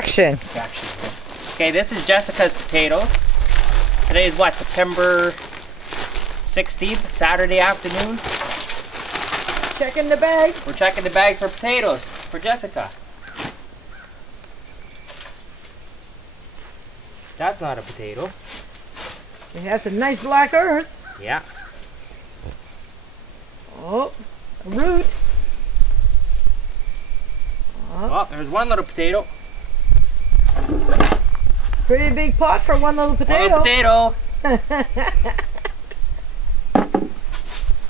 Action. Action. Okay, this is Jessica's potatoes. Today is what, September 16th, Saturday afternoon. Checking the bag. We're checking the bag for potatoes for Jessica. That's not a potato. It has some nice black earth. Yeah. Oh, a root. Oh, there's one little potato. Pretty big pot for one little potato. One little potato.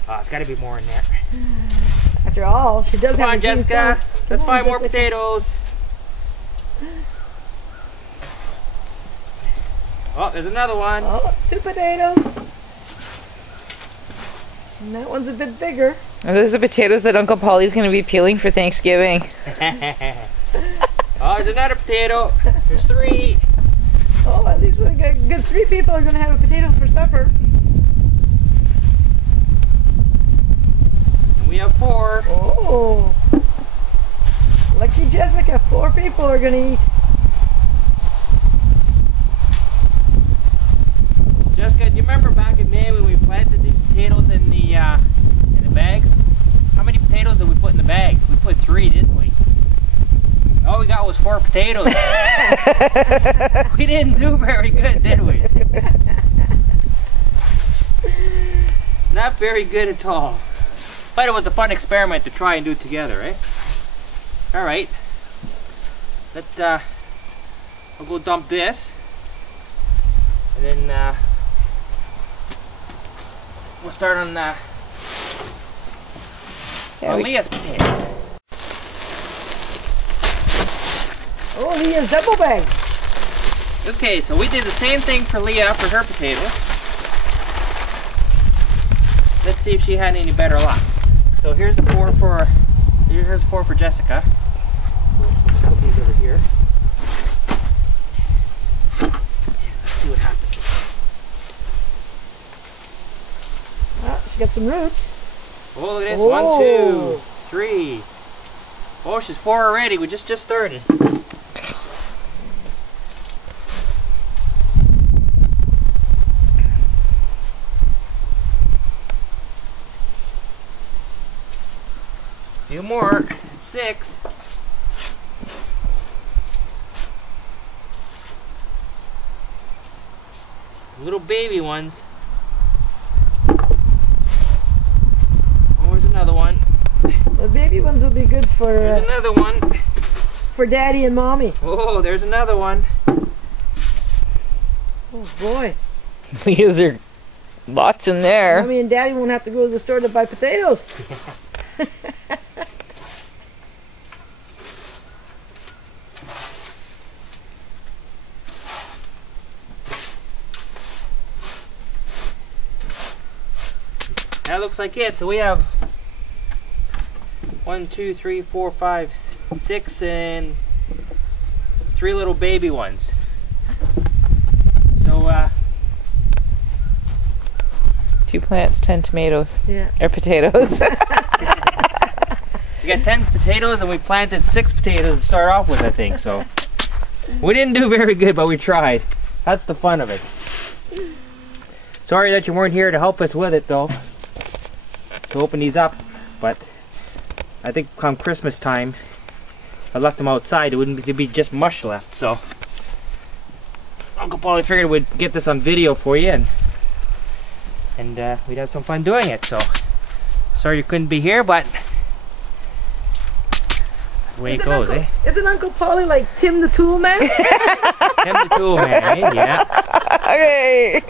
Oh, it's got to be more in there. After all, she does Come have on, a green Jessica. thumb. Let's Come on, find more Jessica. potatoes. Oh, there's another one. Oh, 2 potatoes. And that one's a bit bigger. Are those the potatoes that Uncle Polly's going to be peeling for Thanksgiving? Oh, there's another potato. There's 3. Oh, at least we got good 3 people are going to have a potato for supper. And we have 4. Oh, lucky Jessica, 4 people are going to eat. Jessica, do you remember back in May when we planted these potatoes in the bags? How many potatoes did we put in the bag? We put 3, didn't we? All we got was 4 potatoes. We didn't do very good, did we? Not very good at all. But it was a fun experiment to try and do it together, eh? Alright. I'll go dump this. And then we'll start on Leah's potatoes. Oh, Leah's double bag. Okay, so we did the same thing for Leah for her potatoes. Let's see if she had any better luck. So here's the 4 for Jessica. We'll just put these over here. Let's see what happens. Oh, she got some roots. Oh, look at this. Oh. 1, 2, 3. Oh, she's 4 already. We just started. Few more. 6. Little baby ones. Oh, there's another one. The baby ones will be good for There's another one. for Daddy and Mommy. Oh, there's another one. Oh boy. Because there are lots in there. Mommy and Daddy won't have to go to the store to buy potatoes. That looks like it. So we have 1, 2, 3, 4, 5, 6, and 3 little baby ones. So 2 plants, 10 tomatoes. Yeah. Or potatoes. we got 10 potatoes and we planted 6 potatoes to start off with, I think. So we didn't do very good, but we tried. That's the fun of it. Sorry that you weren't here to help us with it, though, to open these up. But I think come Christmas time, if I left them outside, it wouldn't be just mush left. So Uncle Polly figured we'd get this on video for you, and we'd have some fun doing it. So sorry you couldn't be here, but the way it goes, Uncle, eh? Isn't Uncle Polly like Tim the Tool Man? Tim the Tool Man, eh? Yeah. Okay.